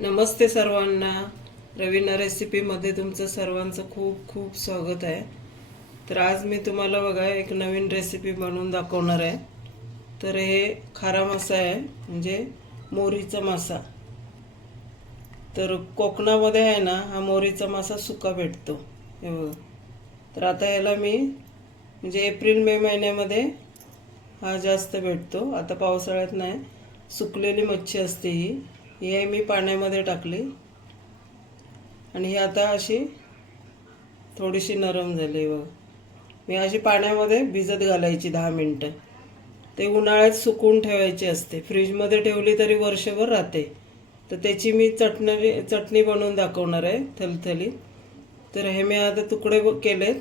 नमस्ते सर्वांना. रवीना रेसिपीमध्ये तुमचं सर्वांचं खूप खूप स्वागत आहे. तर आज मी तुम्हाला बघा एक नवीन रेसिपी बनवून दाखवणार आहे. तर हे खारा मासा आहे म्हणजे मोरीचा मासा. तर कोकणामध्ये आहे ना हा मोरीचा मासा सुका भेटतो. हे बघा. तर आता याला मी म्हणजे एप्रिल मे महिन्यामध्ये हा जास्त भेटतो. आता पावसाळ्यात नाही सुकलेली मच्छी असते ही. ही आहे मी पाण्यामध्ये टाकली. आणि ही आता अशी थोडीशी नरम झाली बघ. मी अशी पाण्यामध्ये भिजत घालायची दहा मिनटं. ते उन्हाळ्यात सुकून ठेवायची असते. फ्रीजमध्ये ठेवली तरी वर्षभर राहते. तर त्याची मी चटणी चटणी बनवून दाखवणार आहे थलथली. तर हे मी आता तुकडे ब- केलेत.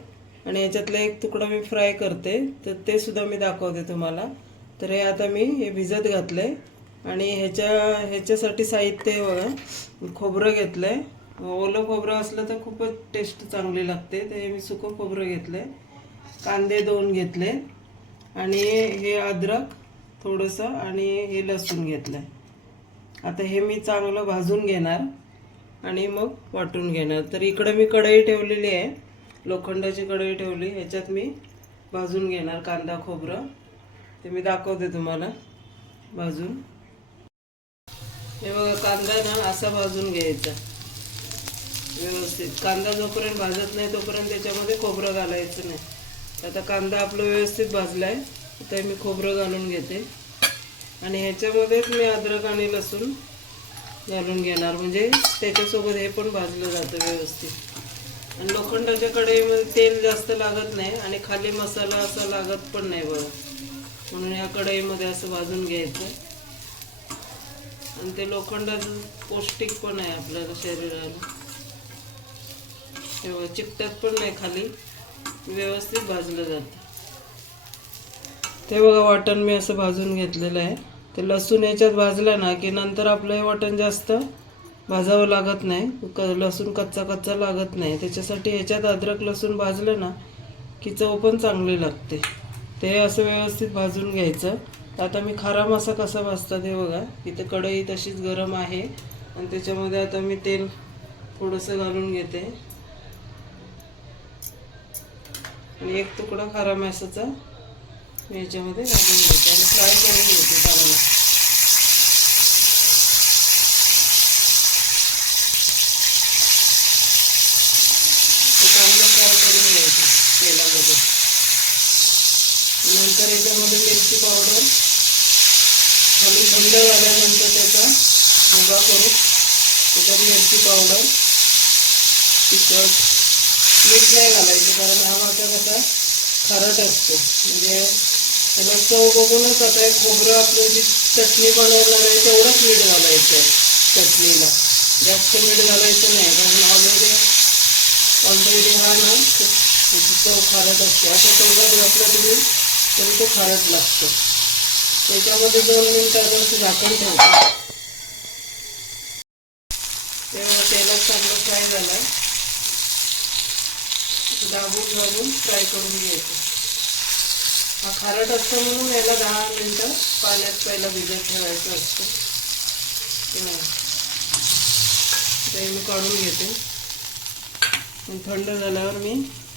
आणि ह्याच्यातला एक तुकडा मी फ्राय करते. तर ते सुद्धा मी दाखवते तुम्हाला. तर हे आता मी हे भिजत घातलं आहे आणि ह्याच्या ह्याच्यासाठी साहित्य हे बघा खोबरं ओलं खोबरं असलं तर खूपच टेस्ट चांगली लागते. ते हे मी सुकं खोबरं घेतलंय. कांदे दोन घेतले. आणि हे अद्रक थोडंसं आणि हे लसूण घेतलंय. आता हे मी चांगलं भाजून घेणार आणि मग वाटून घेणार. तर इकडं मी कढई ठेवलेली आहे. लोखंडाची कढई ठेवली. ह्याच्यात मी भाजून घेणार कांदा खोबरं. ते मी दाखवते तुम्हाला भाजून. हे बघा कांदा ना असा भाजून घ्यायचा. व्यवस्थित. कांदा जोपर्यंत भाजत नाही तोपर्यंत त्याच्यामध्ये खोबरं घालायचं नाही. आता कांदा आपलं व्यवस्थित भाजलाय तर मी खोबरं घालून घेते. आणि ह्याच्यामध्येच मी अद्रक आणि लसूण घालून घेणार. म्हणजे त्याच्यासोबत हे पण भाजलं जातं व्यवस्थित. आणि लोखंडाच्या कढईमध्ये तेल जास्त लागत नाही आणि खाली मसाला असा लागत पण नाही बघा. म्हणून या कढईमध्ये असं भाजून घ्यायचं. आणि ते लोखंडाचं पौष्टिक पण आहे आपल्या शरीराला. तेव्हा चिकटत पण नाही खाली व्यवस्थित भाजलं जातं. ते बघा वाटण मी असं भाजून घेतलेलं आहे. ते लसूण याच्यात भाजलं ना की नंतर आपलं हे वाटण जास्त भाजावं लागत नाही. क लसूण कच्चा कच्चा लागत नाही. त्याच्यासाठी ह्याच्यात अद्रक लसूण भाजलं ना की चव पण चांगली लागते. ते असं व्यवस्थित भाजून घ्यायचं. तर आता मी खारा मासा कसा भाजतात हे बघा. इथं कढई तशीच गरम आहे. आणि त्याच्यामध्ये आता मी तेल थोडंसं घालून घेते. आणि एक तुकडा खारा मासाचा मी याच्यामध्ये घालून घेते आणि फ्राय करून घेते चांगला ते चांगलं फ्राय करून घ्यायचं तेलामध्ये नंतर याच्यामध्ये मिरची पावडर खाली थंड झाल्यानंतर त्याचा भुगा करू. त्याच्यात मिरची पावडर तिखट मीठ नाही घालायचं कारण हा मासा कसा खारट असतो. म्हणजे त्याला चव बघूनच आता एक खोबरं आपलं जी चटणी बनवणार आहे तेवढंच मीठ घालायचं आहे चटणीला. जास्त मीठ घालायचं नाही कारण ऑलरेडी ऑलरेडी हा ना खूप त्याची चव खारट असते. आता तेवढाच घातला तरी तरी तो खारट लागतो. त्याच्यामध्ये दोन मिनिटं आपण असं झाकण ठेवतो. तेव्हा तेलात चांगलं फ्राय झालं. दाबून दाबून फ्राय करून घ्यायचं. हा खारट असतो म्हणून याला दहा मिनटं पाण्यात पहिला भिजत ठेवायचं असतं. ते मी काढून घेते. थंड झाल्यावर मी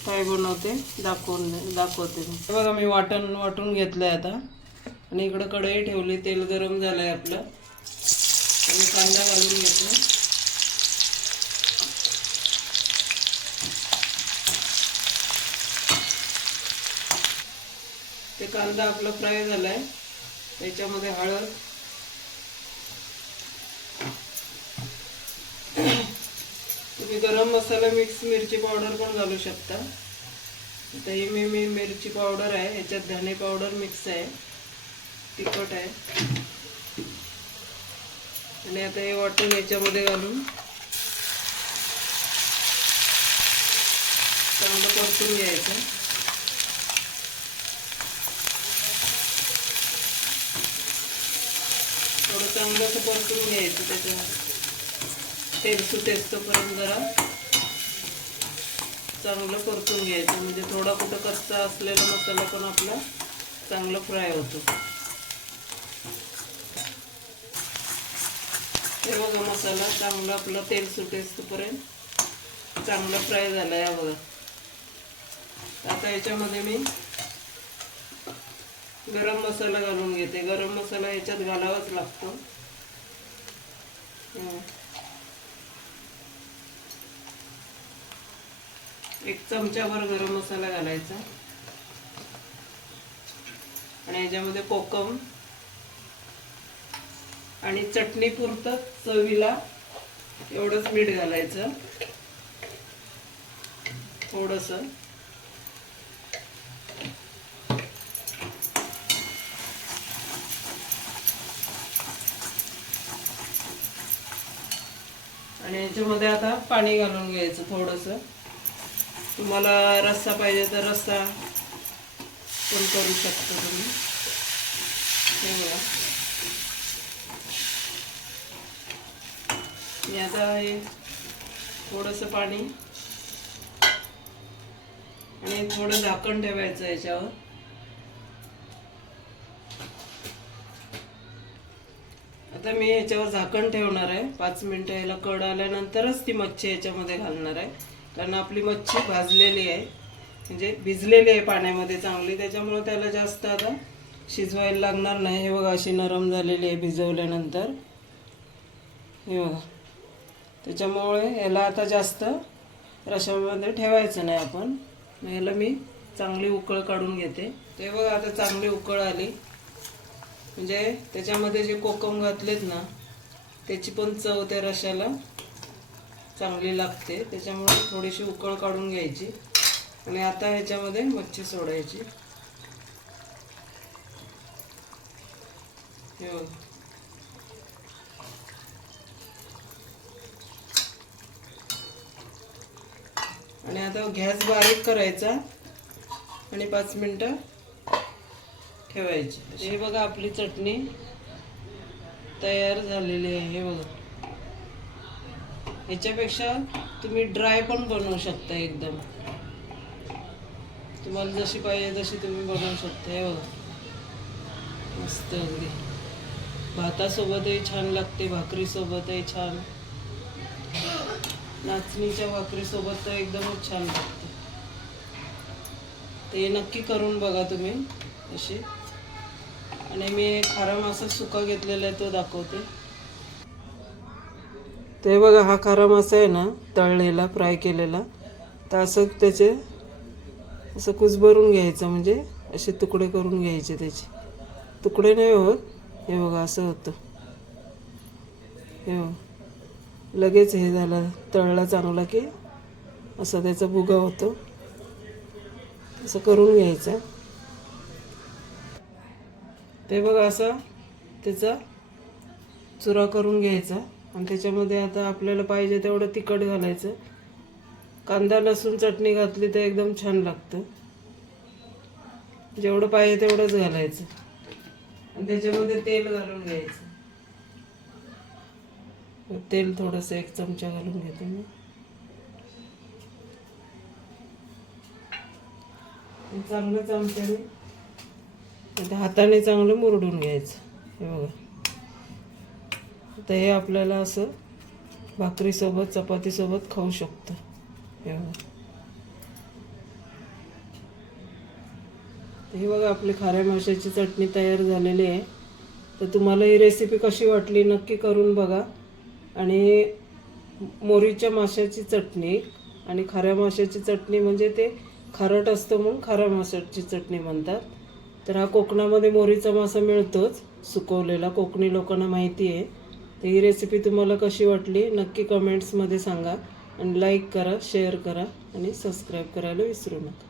काय बनवते दाखवून दाखवते. बघा मी वाटण वाटून घेतलं आहे आता. आणि इकडं कढई ठेवली तेल गरम झालं आहे आपलं. आणि कांदा घालून घेतला. ते कांदा आपला फ्राय झालाय. त्याच्यामध्ये हळद. तुम्ही गरम मसाला मिक्स मिरची पावडर पण घालू शकता. आता ही मी मी मिरची पावडर आहे. ह्याच्यात धने पावडर मिक्स आहे. तिखट आहे. आणि आता हे वाटून याच्यामध्ये घालून चांगलं परतून घ्यायचं. थोडं चांगलं असं परतून घ्यायचं त्याच्यामध्ये. तेल सुटेस्तोपर्यंत जरा चांगलं परतून घ्यायचं. म्हणजे थोडा कुठं कच्चा असलेला मसाला पण आपला चांगला फ्राय होतो. हे बघा मसाला चांगला आपलं तेल सुटेस्तोपर्यंत चांगला फ्राय झाला आहे बघा. आता याच्यामध्ये मी गरम मसाला घालून घेते. गरम मसाला याच्यात घालावाच लागतो. एक चमच्यावर गरम मसाला घालायचा. आणि याच्यामध्ये कोकम आणि चटणी पुरतं चवीला एवढंच मीठ घालायचं. थोडस. आणि याच्यामध्ये आता पाणी घालून घ्यायचं थोडस. तुम्हाला रस्सा पाहिजे तर रस्सा पण करू शकता तुम्ही. हे बघा. मी आता हे थोडंसं पाणी. आणि थोडं झाकण ठेवायचं याच्यावर. आता मी याच्यावर झाकण ठेवणार आहे. पाच मिनटं याला कड आल्यानंतरच ती मच्छी याच्यामध्ये घालणार आहे. कारण आपली मच्छी भाजलेली आहे. म्हणजे भिजलेली आहे पाण्यामध्ये चांगली. त्याच्यामुळे त्याला जास्त आता शिजवायला लागणार नाही. हे बघा अशी नरम झालेली आहे भिजवल्यानंतर. हे बघा. त्याच्यामुळे याला आता जास्त रशामध्ये ठेवायचं नाही आपण. मग याला मी चांगली उकळ काढून घेते. ते बघा आता चांगली उकळ आली. म्हणजे त्याच्यामध्ये जे कोकम घातलेत ना त्याची पण चव त्या रशाला चांगली लागते. त्याच्यामुळे थोडीशी उकळ काढून घ्यायची. आणि आता ह्याच्यामध्ये मच्छी सोडायची. हे आणि आता गॅस बारीक करायचा. आणि पाच मिनटं ठेवायची. हे बघा आपली चटणी तयार झालेली आहे. हे बघा. ह्याच्यापेक्षा तुम्ही ड्राय पण बनवू शकता एकदम. तुम्हाला जशी पाहिजे तशी तुम्ही बनवू शकता. हे बघा. मस्त अगदी. भातासोबतही छान लागते. भाकरीसोबतही छान. नाचणीच्या भाकरीसोबत तर एकदमच छान लागते ते नक्की करून बघा तुम्ही अशी. आणि मी खारा मासा सुका घेतलेला आहे तो दाखवते. ते बघा हा खारा मासा आहे ना तळलेला फ्राय केलेला. तर असं त्याचे असं कुचभरून घ्यायचं म्हणजे असे तुकडे करून घ्यायचे त्याचे. तुकडे नाही होत. हे बघा असं होतं. हे बघा. लगेच हे झालं तळला चांगला की असं त्याचा बुगा होतो. असं करून घ्यायचं. ते बघा असं त्याचा चुरा करून घ्यायचा. आणि त्याच्यामध्ये आता आपल्याला पाहिजे तेवढं तिखट घालायचं. कांदा लसूण चटणी घातली तर एकदम छान लागतं. जेवढं पाहिजे तेवढंच घालायचं. आणि त्याच्यामध्ये तेल घालून घ्यायचं. तेल थोडंसं एक चमचा घालून घेते मी. चांगलं चमच्याने आता हाताने चांगलं मुरडून घ्यायचं. हे बघा. आता हे आपल्याला असं भाकरीसोबत चपातीसोबत खाऊ शकतो. हे बघा. हे बघा आपली खाऱ्या माशाची चटणी तयार झालेली आहे. तर तुम्हाला ही रेसिपी कशी वाटली नक्की करून बघा. आणि मोरीच्या माशाची चटणी आणि खाऱ्या माशाची चटणी म्हणजे ते खारट असतं म्हणून खाऱ्या माशाची चटणी म्हणतात. तर हा कोकणामध्ये मोरीचा मासा मिळतोच. सुकवलेला कोकणी लोकांना माहिती आहे. तर ही रेसिपी तुम्हाला कशी वाटली नक्की कमेंट्समध्ये सांगा. आणि लाईक करा शेअर करा आणि सबस्क्राईब करायला विसरू नका.